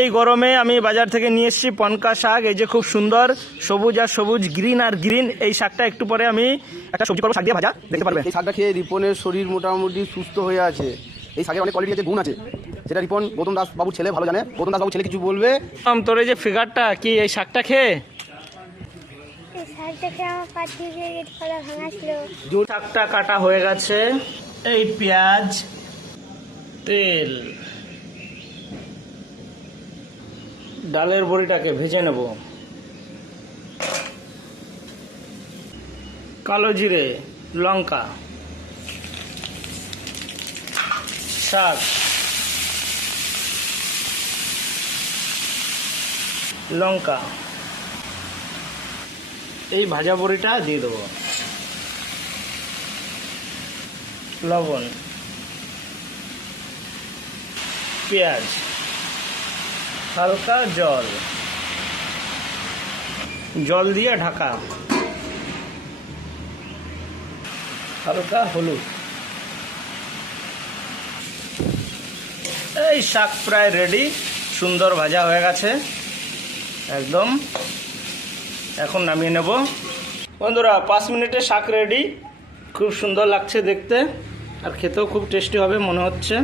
এই গরমে আমি বাজার থেকে নিয়ে এসেছি পনকা শাক। এই যে খুব সুন্দর সবুজ আর সবুজ, গ্রিন আর গ্রিন। এই শাকটা একটু পরে আমি একটা সবজি করবো, শাক দিয়ে ভাজা, দেখতে পারবেন। এই শাকটা খেয়ে রিপনের শরীর মোটামুটি সুস্থ হয়ে আছে। এই শাকের অনেক কোয়ালিটি আছে, গুণ আছে, সেটা রিপন গৌতম দাস বাবুর ছেলে ভালো জানে। গৌতম দাস বাবুর ছেলে কিছু বলবে। তোর এই যে ফিগারটা কি এই শাকটা খেয়ে? শাকটা কাটা হয়ে গেছে। এই পেঁয়াজ, তেল, ডালের বড়িটাকে ভেজে নেব, কালো জিরে, লঙ্কা, শাক, লঙ্কা, এই ভাজা বড়িটা দিয়ে দেবো, লবণ, পেঁয়াজ, হালকা জল দিয়ে ঢাকা, হালকা হলুদ। এই শাক প্রায় রেডি, সুন্দর ভাজা হয়ে গেছে একদম। এখন নামিয়ে নেব বন্ধুরা। 5 মিনিটে শাক রেডি। খুব সুন্দর লাগছে দেখতে, আর খেতেও খুব টেস্টি হবে মনে হচ্ছে।